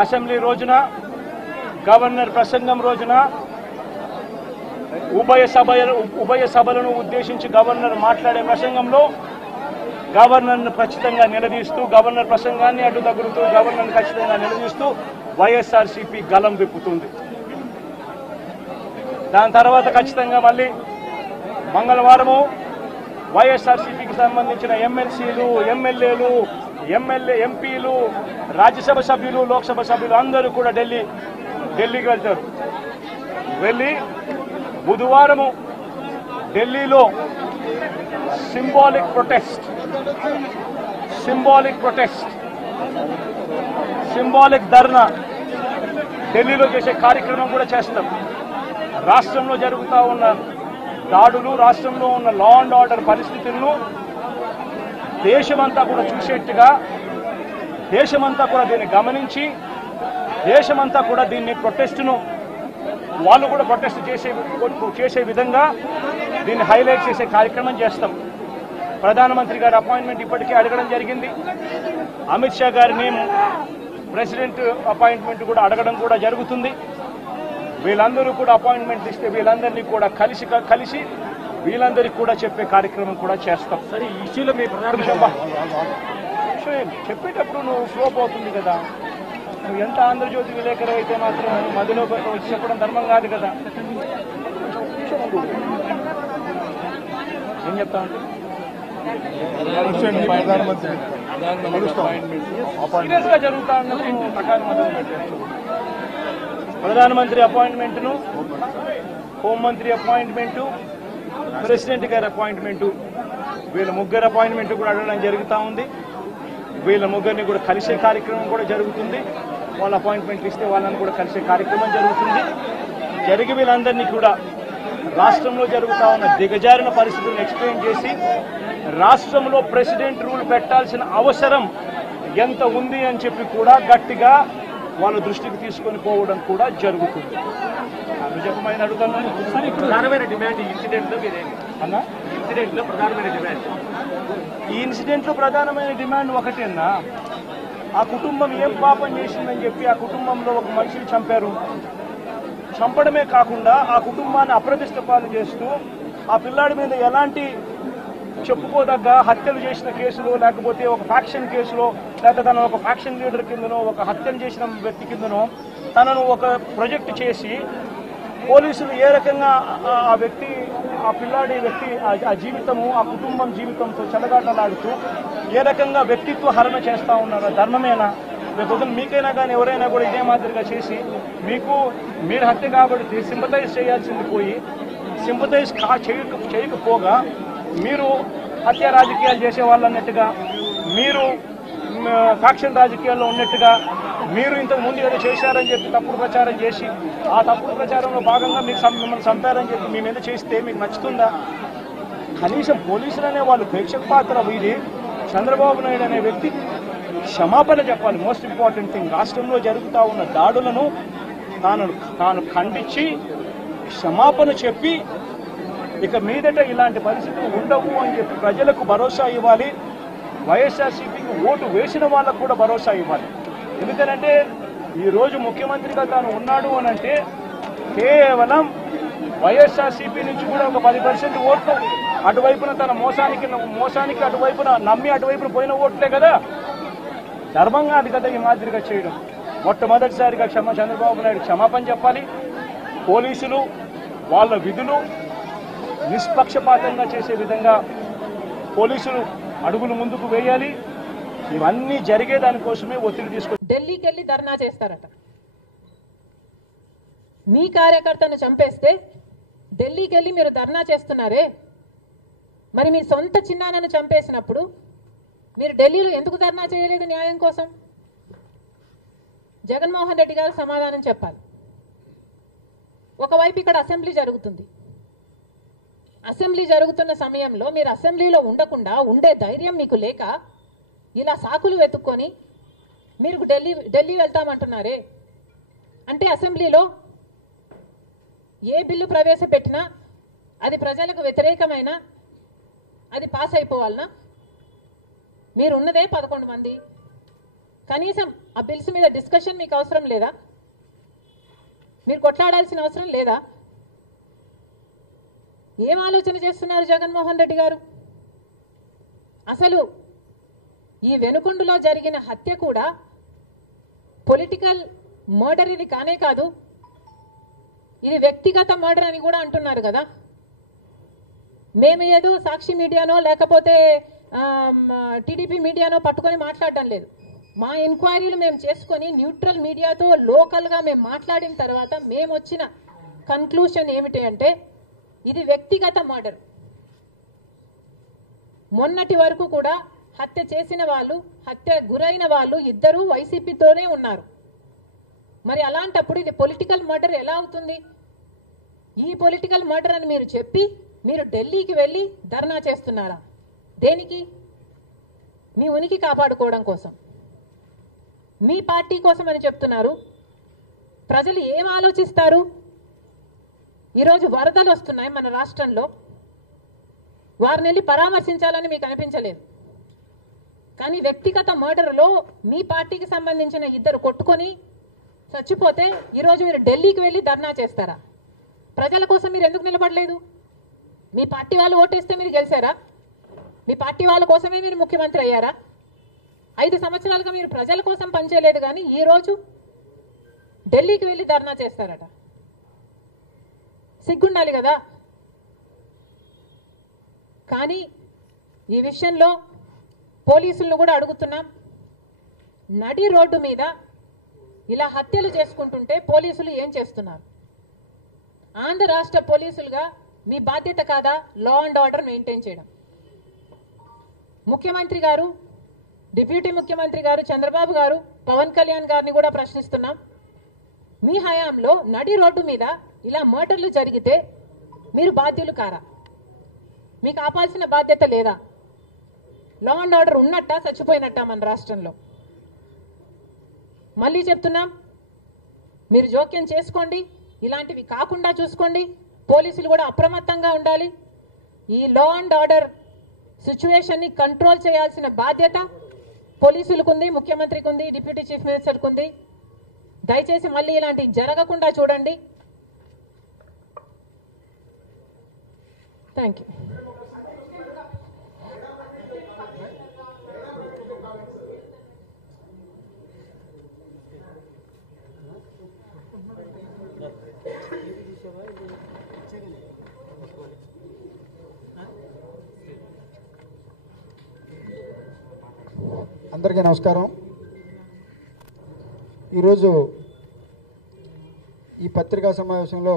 Assembly రోజున governor ప్రసంగం రోజున ఉభయ సభలను ఉద్దేశించి గవర్నర్ మాట్లాడే ప్రసంగంలో గవర్నర్ను ఖచ్చితంగా నిలదీస్తూ గవర్నర్ ప్రసంగాన్ని అడ్డు తగులుతూ గవర్నర్ను ఖచ్చితంగా నిలదీస్తూ వైఎస్ఆర్సీపీ గలం విప్పుతుంది. దాని తర్వాత ఖచ్చితంగా మళ్ళీ మంగళవారము వైఎస్ఆర్సీపీకి సంబంధించిన ఎమ్మెల్సీలు, ఎమ్మెల్యేలు, ఎంపీలు, రాజ్యసభ సభ్యులు, లోక్సభ సభ్యులు అందరూ కూడా ఢిల్లీకి వెళ్తారు. వెళ్ళి బుధవారము ఢిల్లీలో సింబాలిక్ ధర్నా ఢిల్లీలో చేసే కార్యక్రమం కూడా చేస్తాం. రాష్ట్రంలో జరుగుతూ ఉన్న దాడులు, రాష్ట్రంలో ఉన్న లా అండ్ ఆర్డర్ పరిస్థితులను దేశమంతా కూడా చూసేట్టుగా, దేశమంతా కూడా దీన్ని గమనించి, దేశమంతా కూడా దీన్ని వాళ్ళు కూడా ప్రొటెస్ట్ చేసే విధంగా దీన్ని హైలైట్ చేసే కార్యక్రమం చేస్తాం. ప్రధానమంత్రి గారి అపాయింట్మెంట్ ఇప్పటికే అడగడం జరిగింది. అమిత్ షా గారిని ప్రెసిడెంట్ అపాయింట్మెంట్ కూడా అడగడం కూడా జరుగుతుంది. వీళ్ళందరూ కూడా అపాయింట్మెంట్ ఇస్తే వీళ్ళందరినీ కూడా కలిసి వీళ్ళందరికీ కూడా చెప్పే కార్యక్రమం కూడా చేస్తాం. సరే, ఈ ఇష్యూలో మీ చెప్పేటప్పుడు నువ్వు ఫ్లోప్ అవుతుంది కదా. నువ్వు ఎంత ఆంధ్రజ్యోతి విలేకరు అయితే మాత్రం మధ్యలో వచ్చి చెప్పడం ధర్మం కాదు కదా. ఏం చెప్తా ఉంటే సీరియస్ గా జరుగుతా ఉన్నప్పుడు ప్రకారం ప్రధానమంత్రి అపాయింట్మెంట్ను, హోంమంత్రి అపాయింట్మెంటు, ప్రెసిడెంట్ గారి అపాయింట్మెంటు, వీళ్ళ ముగ్గురు అపాయింట్మెంట్ కూడా అడగడం జరుగుతూ ఉంది. వీళ్ళ ముగ్గురిని కూడా కలిసే కార్యక్రమం కూడా జరుగుతుంది. వాళ్ళ అపాయింట్మెంట్లు ఇస్తే వాళ్ళని కూడా కలిసే కార్యక్రమం జరుగుతుంది. జరిగి వీళ్ళందరినీ కూడా రాష్ట్రంలో జరుగుతూ ఉన్న దిగజారిన పరిస్థితులను ఎక్స్ప్లెయిన్ చేసి రాష్ట్రంలో ప్రెసిడెంట్ రూల్ పెట్టాల్సిన అవసరం ఎంత ఉంది అని చెప్పి కూడా గట్టిగా వాళ్ళ దృష్టికి తీసుకొని పోవడం కూడా జరుగుతుంది. చెప్పమైన అడుగుతున్నాను. ప్రధానమైన డిమాండ్ ఈ ఇన్సిడెంట్లో మీరేంటి అన్నా? ఇన్సిడెంట్లో ప్రధానమైన డిమాండ్ ఈ ఇన్సిడెంట్లో ప్రధానమైన డిమాండ్ ఒకటేనా, ఆ కుటుంబం ఏం పాపం చేసిందని చెప్పి ఆ కుటుంబంలో ఒక మనిషిని చంపారు. చంపడమే కాకుండా ఆ కుటుంబాన్ని అప్రతిష్ట పాలు చేస్తూ ఆ పిల్లాడి మీద ఎలాంటి చెప్పుకోదగ్గ హత్యలు చేసిన కేసులో, లేకపోతే ఒక ఫ్యాక్షన్ కేసులో, లేకపోతే తన ఒక ఫ్యాక్షన్ లీడర్ కిందనో, ఒక హత్యలు చేసిన వ్యక్తి కిందనో తనను ఒక ప్రొజెక్ట్ చేసి పోలీసులు ఏ రకంగా ఆ వ్యక్తి, ఆ పిల్లాడి వ్యక్తి ఆ జీవితము, ఆ కుటుంబం జీవితంతో చెలగాటలాడుతూ ఏ రకంగా వ్యక్తిత్వ హరణ చేస్తూ ఉన్నారో ధర్మమేనా? రేపు మీకైనా కానీ ఎవరైనా కూడా ఇదే మాదిరిగా చేసి మీరు హత్య కాబట్టి సింపతైజ్ చేయాల్సింది పోయి సింపతైజ్ చేయకపోగా మీరు హత్య రాజకీయాలు చేసే వాళ్ళు అన్నట్టుగా, మీరు ఫ్యాక్షన్ రాజకీయాల్లో ఉన్నట్టుగా, మీరు ఇంతకు ముందు ఏదో చేశారని చెప్పి తప్పుడు ప్రచారం చేసి ఆ తప్పుడు ప్రచారంలో భాగంగా మిమ్మల్ని చంపారని చెప్పి మీ మీద చేస్తే మీకు నచ్చుతుందా? కనీసం పోలీసులు అనే వాళ్ళు ప్రేక్షక పాత్ర వీరి చంద్రబాబు నాయుడు అనే వ్యక్తి క్షమాపణ చెప్పాలి. మోస్ట్ ఇంపార్టెంట్ థింగ్, రాష్ట్రంలో జరుగుతూ ఉన్న దాడులను తాను ఖండించి క్షమాపణ చెప్పి ఇక మీదట ఇలాంటి పరిస్థితులు ఉండవు అని చెప్పి ప్రజలకు భరోసా ఇవ్వాలి. వైఎస్ఆర్సీపీకి ఓటు వేసిన వాళ్ళకు కూడా భరోసా ఇవ్వాలి. ఎందుకనంటే ఈరోజు ముఖ్యమంత్రిగా తాను ఉన్నాడు అని అంటే కేవలం వైఎస్ఆర్సీపీ నుంచి కూడా ఒక 10% ఓట్లు అటువైపున తన మోసానికి అటువైపున నమ్మి అటువైపున పోయిన ఓట్లే కదా. ధర్మంగా అది కదా ఈ మాదిరిగా చేయడం. మొట్టమొదటిసారిగా చంద్రబాబు నాయుడు క్షమాపణ చెప్పాలి. పోలీసులు వాళ్ళ విధులు నిష్పక్షపాతంగా చేసే విధంగా పోలీసులు అడుగులు ముందుకు వేయాలి. ఇవన్నీ జరిగే దానికోసమే ఒత్తిడి తీసుకొని ఢిల్లీకి వెళ్ళి ధర్నా చేస్తారట. మీ కార్యకర్తను చంపేస్తే ఢిల్లీకి వెళ్ళి మీరు ధర్నా చేస్తున్నారే, మరి మీ సొంత చిన్నాన్నను చంపేసినప్పుడు మీరు ఢిల్లీలో ఎందుకు ధర్నా చేయలేదు న్యాయం కోసం? జగన్మోహన్ రెడ్డి గారు సమాధానం చెప్పాలి. ఒకవైపు ఇక్కడ అసెంబ్లీ జరుగుతుంది. అసెంబ్లీ జరుగుతున్న సమయంలో మీరు అసెంబ్లీలో ఉండకుండా ఉండే ధైర్యం మీకు లేక ఇలా సాకులు వెతుక్కొని మీరు ఢిల్లీ వెళ్తామంటున్నారే. అంటే అసెంబ్లీలో ఏ బిల్లు ప్రవేశపెట్టినా అది ప్రజలకు వ్యతిరేకమైన అది పాస్ అయిపోవాలనా? మీరు ఉన్నదే 11 మంది. కనీసం ఆ బిల్స్ మీద డిస్కషన్ మీకు అవసరం లేదా? మీరు కొట్లాడాల్సిన అవసరం లేదా? ఏం ఆలోచన చేస్తున్నారు జగన్మోహన్ రెడ్డి గారు? అసలు ఈ వెనుకొండలో జరిగిన హత్య కూడా పొలిటికల్ మర్డర్ ఇది కానే కాదు, ఇది వ్యక్తిగత మర్డర్ అని కూడా అంటున్నారు కదా. మేము ఏదో సాక్షి మీడియానో లేకపోతే టీడీపీ మీడియానో పట్టుకొని మాట్లాడడం లేదు. మా ఎంక్వైరీలు మేము చేసుకొని న్యూట్రల్ మీడియాతో లోకల్గా మేము మాట్లాడిన తర్వాత మేము వచ్చిన కన్క్లూషన్ ఏమిటి అంటే ఇది వ్యక్తిగత మర్డర్. మొన్నటి వరకు కూడా హత్య చేసిన వాళ్ళు, హత్య గురైన వాళ్ళు ఇద్దరూ వైసీపీతోనే ఉన్నారు. మరి అలాంటప్పుడు ఇది పొలిటికల్ మర్డర్ ఎలా అవుతుంది? ఈ పొలిటికల్ మర్డర్ అని మీరు చెప్పి మీరు ఢిల్లీకి వెళ్ళి ధర్నా చేస్తున్నారా? దేనికి? మీ ఉనికి కాపాడుకోవడం కోసం, మీ పార్టీ కోసం అని చెప్తున్నారు. ప్రజలు ఏం ఆలోచిస్తారు? ఈరోజు వరదలు వస్తున్నాయి మన రాష్ట్రంలో, వారిని వెళ్ళి పరామర్శించాలని మీకు అనిపించలేదు. కానీ వ్యక్తిగత మర్డర్లో మీ పార్టీకి సంబంధించిన ఇద్దరు కొట్టుకొని చచ్చిపోతే ఈరోజు మీరు ఢిల్లీకి వెళ్ళి ధర్నా చేస్తారా? ప్రజల కోసం మీరు ఎందుకు నిలబడలేదు? మీ పార్టీ వాళ్ళు ఓటేస్తే మీరు గెలిచారా? మీ పార్టీ వాళ్ళ కోసమే మీరు ముఖ్యమంత్రి అయ్యారా? 5 సంవత్సరాలుగా మీరు ప్రజల కోసం పనిచేయలేదు, కానీ ఈరోజు ఢిల్లీకి వెళ్ళి ధర్నా చేస్తారట. సిగ్గుండాలి కదా. కానీ ఈ విషయంలో పోలీసులను కూడా అడుగుతున్నాం. నడి రోడ్డు మీద ఇలా హత్యలు చేసుకుంటుంటే పోలీసులు ఏం చేస్తున్నారు? ఆంధ్ర రాష్ట్ర పోలీసులుగా మీ బాధ్యత కాదా లా అండ్ ఆర్డర్ మెయింటైన్ చేయడం? ముఖ్యమంత్రి గారు, డిప్యూటీ ముఖ్యమంత్రి గారు చంద్రబాబు గారు, పవన్ కళ్యాణ్ గారిని కూడా ప్రశ్నిస్తున్నాం. మీ హయాంలో నడి రోడ్డు మీద ఇలా మర్డర్లు జరిగితే మీరు బాధ్యులు కారా? మీకు ఆపాల్సిన బాధ్యత లేదా? లా అండ్ ఆర్డర్ ఉన్నట్టా చచ్చిపోయినట్టా మన రాష్ట్రంలో? మళ్ళీ చెప్తున్నాం, మీరు జోక్యం చేసుకోండి, ఇలాంటివి కాకుండా చూసుకోండి. పోలీసులు కూడా అప్రమత్తంగా ఉండాలి. ఈ లా అండ్ ఆర్డర్ సిచ్యువేషన్ని కంట్రోల్ చేయాల్సిన బాధ్యత పోలీసులకు ఉంది, ముఖ్యమంత్రికి ఉంది, డిప్యూటీ చీఫ్ మినిస్టర్కి ఉంది. దయచేసి మళ్ళీ ఇలాంటివి జరగకుండా చూడండి. Thank you. అందరికీ నమస్కారం. ఈరోజు ఈ పత్రికా సమావేశంలో